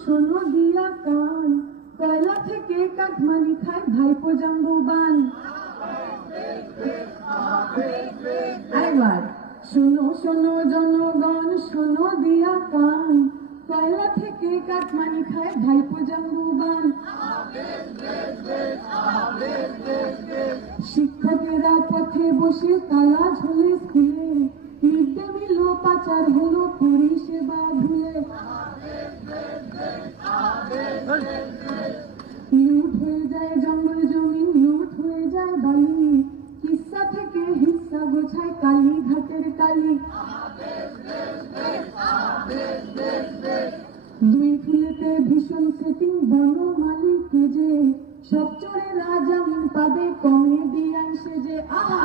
শোনো দিয়া কান, কয়লা থেকে কাঠমানি খায় ভাইপো জাম্বুবান। আরেকবার, শোনো শোনো জনগণ, শোনো দিয়া কান, কয়লা থেকে কাঠমানি খায় ভাইপো জাম্বুবান। শিক্ষকেরা পথে বসে তালা ঝুলে স্কুলে, মিড ডে মিল পাচার হলো পরিষেবা ভুলে। লুট হয়ে যায় জঙ্গল জমিন, লুট হয়ে যায় বালি, কিস্সা থেকে হিস্সা গোছায় কালীঘাটের কালী। দুই ফুলেতে ভীষণ সেটিং, বড় মালিক যে সব চোরেরা জামিন পাবে কমেডিয়ান সেজে। আহা,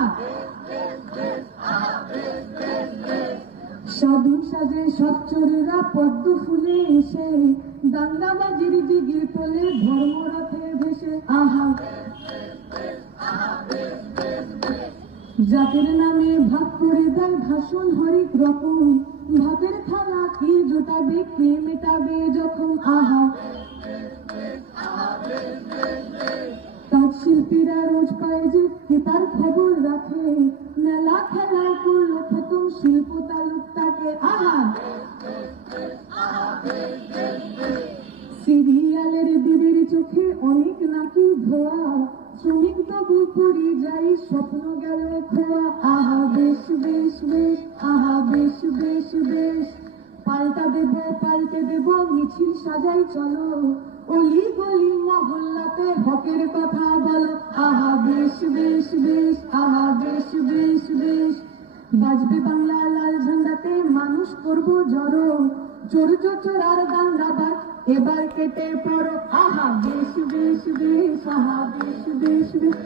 সাধু সাজে সব চোরেরা পদ্ম ফুলে এসে দাঙ্গাবাজির জিগির তোলে ধর্মরথে ভেসে। আহা, জাতের নামে ভাগ করে দেয় ভাষণ হরেক রকম, ভাতের থালা কে জোটাবে কে মেটাবে যখন। আহা, কাজ শিল্পীরা রোজ পায় যে কে তার খবর রাখে, মেলা খেলায় করলো খতম শিল্প তালুকটাকে। আহা, সিরিয়ালের দিদির চোখে অনেক নাকি ধোয়া, শ্রমিক তবু পরিযায়ী স্বপ্ন গেল খোয়া। আহা বেশ বেশ বেশ, আহা বেশ বেশ বেশ, পাল্টে দেব মিছিল সাজাই চলো, অলি গলি মহল্লাতে হকের কথা বলো। আহা বেশ বেশ বেশ, আহা বেশ বেশ বেশ, বাজবে বাংলা লাল ঝান্ডাতে মানুষ করবো জড়ো, চোর চোরার দাঙ্গাবাজ এবার কেটে পড়ো। আহা বেশ বেশ বেশ, আহা বেশ বেশ বেশ।